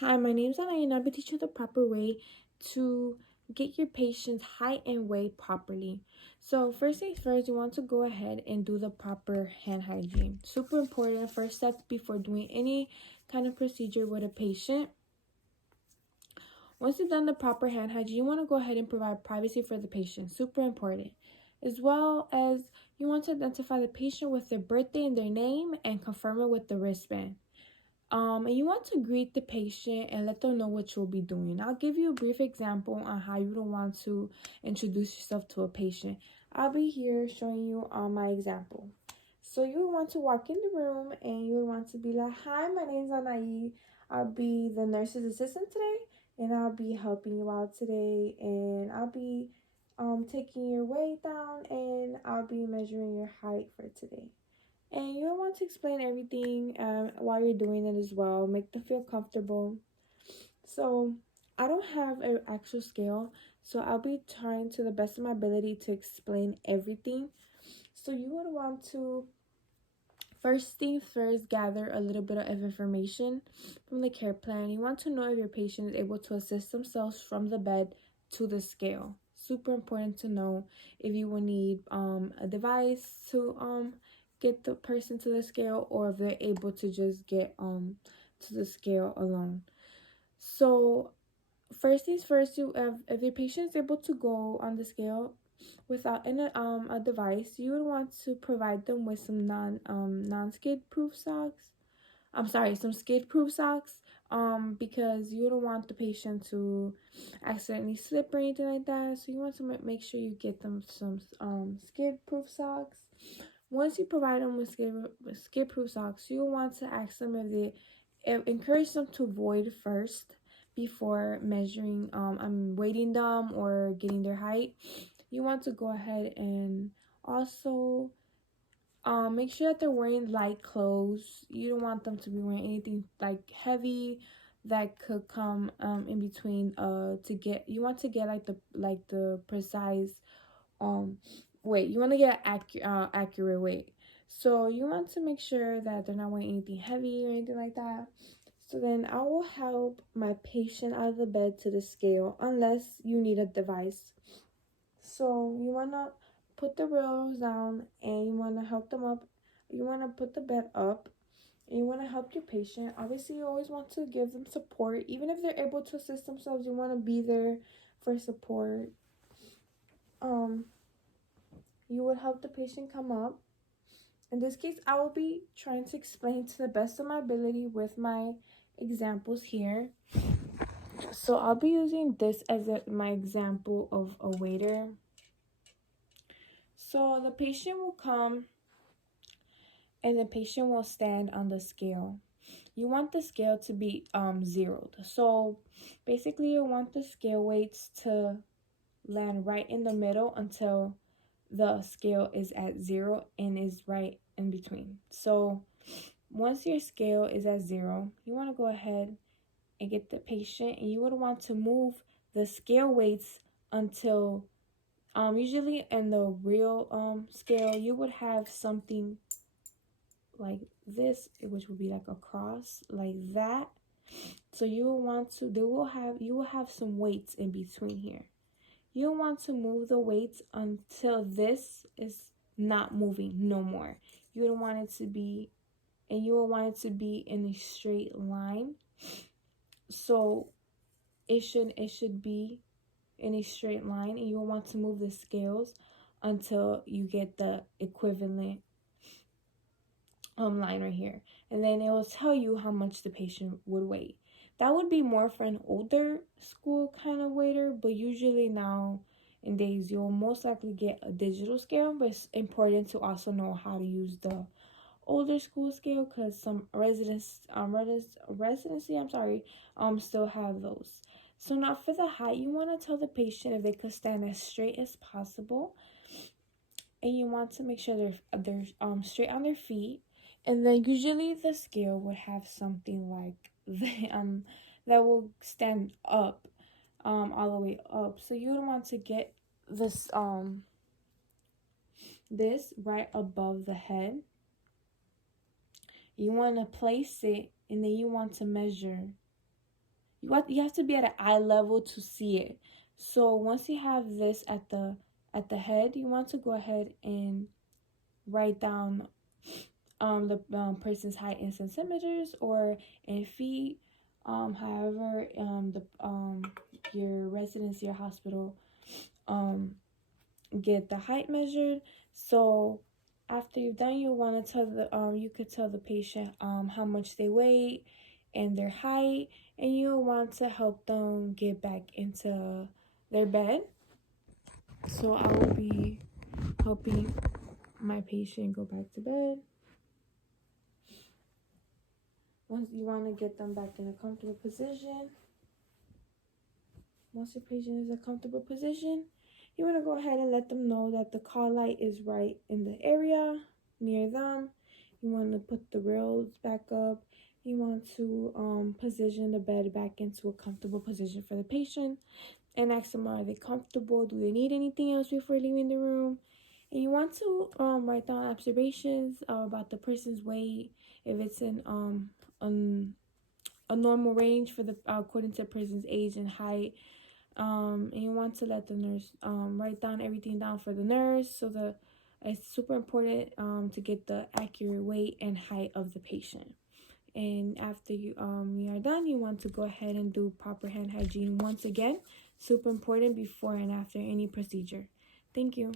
Hi, my name is Anna, and I'll be teaching the proper way to get your patient's height and weight properly. So first things first, you want to go ahead and do the proper hand hygiene. Super important first step before doing any kind of procedure with a patient. Once you've done the proper hand hygiene, you want to go ahead and provide privacy for the patient. Super important. As well as you want to identify the patient with their birthday and their name and confirm it with the wristband. And you want to greet the patient and let them know what you'll be doing. I'll give you a brief example on how you don't want to introduce yourself to a patient. I'll be here showing you my example. So you would want to walk in the room and you would want to be like, "Hi, my name's Anaí. I'll be the nurse's assistant today, and I'll be helping you out today, and I'll be taking your weight down, and I'll be measuring your height for today." And you want to explain everything while you're doing it as well. Make them feel comfortable. So I don't have an actual scale, so I'll be trying to the best of my ability to explain everything. So you would want to first things first gather a little bit of information from the care plan. You want to know if your patient is able to assist themselves from the bed to the scale. Super important to know if you will need a device to get the person to the scale, or if they're able to just get to the scale alone. So first things first, you if your patient is able to go on the scale without a device, you would want to provide them with some non-skid proof socks. I'm sorry, some skid proof socks. Because you don't want the patient to accidentally slip or anything like that. So you want to make sure you get them some skid proof socks. Once you provide them with skid proof socks, you want to ask them encourage them to void first before measuring weighting them or getting their height. You want to go ahead and also make sure that they're wearing light clothes. You don't want them to be wearing anything like heavy that could come in between to get, you want to get the precise weight. You want to get accurate weight. So you want to make sure that they're not wearing anything heavy or anything like that. So then I will help my patient out of the bed to the scale unless you need a device. So you want to put the rails down and you want to help them up. You want to put the bed up and you want to help your patient. Obviously, you always want to give them support. Even if they're able to assist themselves, you want to be there for support. You would help the patient come up. In this case, I will be trying to explain to the best of my ability with my examples here. So I'll be using this as my example of a waiter. So the patient will come and the patient will stand on the scale. You want the scale to be zeroed. So basically you want the scale weights to land right in the middle until the scale is at 0 and is right in between. So once your scale is at 0, you want to go ahead and get the patient, and you would want to move the scale weights until usually in the real scale you would have something like this, which would be like a cross like that. So you will want to, you will have some weights in between here. You want to move the weights until this is not moving no more. You don't want it to be, and you will want it to be in a straight line. So it should be in a straight line, and you will want to move the scales until you get the equivalent line right here, and then it will tell you how much the patient would weigh. That would be more for an older school kind of waiter, but usually now in days you'll most likely get a digital scale, but it's important to also know how to use the older school scale because some residency still have those. So now for the height, you want to tell the patient if they could stand as straight as possible, and you want to make sure they're straight on their feet. And then usually the scale would have something like that will stand up all the way up. So you don't want to get this right above the head. You want to place it, and then you want to measure you have to be at an eye level to see it. So once you have this at the head, you want to go ahead and write down the person's height in centimeters or in feet, however the your residency or hospital get the height measured. So after you've done, you want to tell the you could tell the patient how much they weigh and their height, and you'll want to help them get back into their bed. So I will be helping my patient go back to bed. Once you want to get them back in a comfortable position, once your patient is in a comfortable position, you want to go ahead and let them know that the call light is right in the area near them. You want to put the rails back up. You want to position the bed back into a comfortable position for the patient and ask them, are they comfortable? Do they need anything else before leaving the room? And you want to write down observations about the person's weight, if it's in a normal range for the according to the person's age and height. And you want to let the nurse write down everything down for the nurse. So it's super important to get the accurate weight and height of the patient. And after you are done, you want to go ahead and do proper hand hygiene once again. Super important before and after any procedure. Thank you.